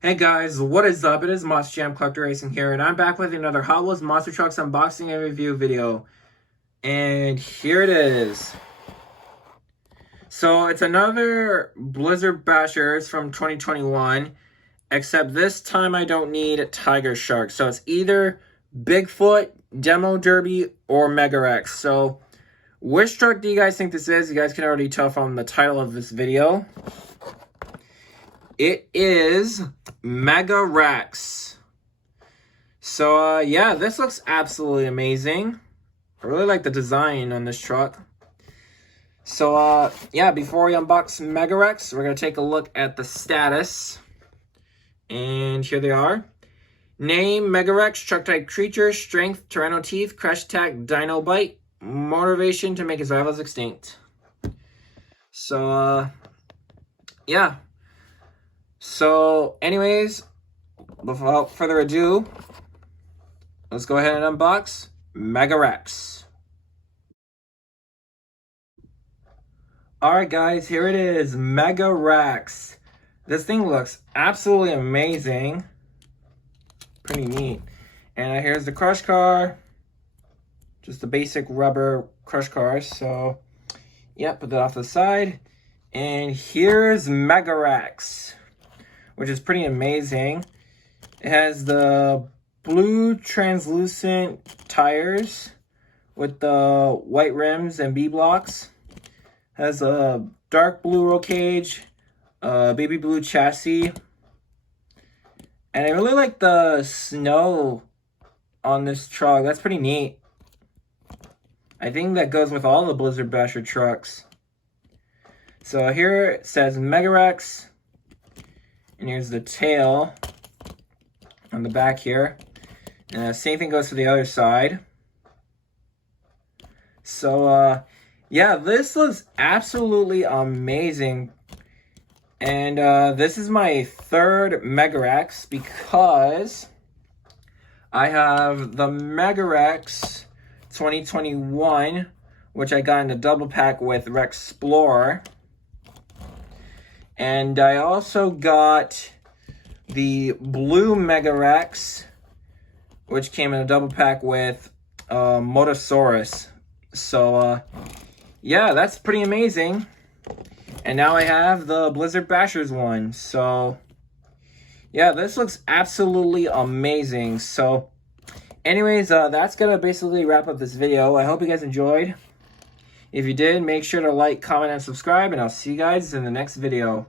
Hey guys, what is up? It is Monster Jam Collector Racing here, and I'm back with another Hot Wheels Monster Trucks unboxing and review video. And here it is. So it's another Blizzard Bashers from 2021, except this time I don't need Tiger Shark. So it's either Bigfoot, Demo Derby, or Mega Rex. So which truck do you guys think this is? You guys can already tell from the title of this video. It is Mega Rex. So, yeah, this looks absolutely amazing. I really like the design on this truck. So, yeah, before we unbox Mega Rex, we're going to take a look at the status. And here they are. Name, Mega Rex, truck type creature, strength, Tyranno teeth, crash attack, dino bite, motivation to make his rivals extinct. So, yeah. So, anyways, without further ado, let's go ahead and unbox Mega Rex. Alright guys, here it is, Mega Rex. This thing looks absolutely amazing. Pretty neat. And here's the crush car. Just the basic rubber crush car. So, yeah, put that off to the side. And here's Mega Rex, which is pretty amazing. It has the blue translucent tires with the white rims and B-blocks. Has a dark blue roll cage, baby blue chassis. And I really like the snow on this truck. That's pretty neat. I think that goes with all the Blizzard Basher trucks. So here it says Mega Rex. And here's the tail on the back here. And the same thing goes for the other side. So, yeah, this looks absolutely amazing. And this is my third Mega Rex because I have the Mega Rex 2021, which I got in a double pack with Rex Explorer. And I also got the blue Mega Rex, which came in a double pack with Motosaurus. So, yeah, that's pretty amazing. And now I have the Blizzard Bashers one. So, yeah, this looks absolutely amazing. So, anyways, that's going to basically wrap up this video. I hope you guys enjoyed. If you did, make sure to like, comment, and subscribe, and I'll see you guys in the next video.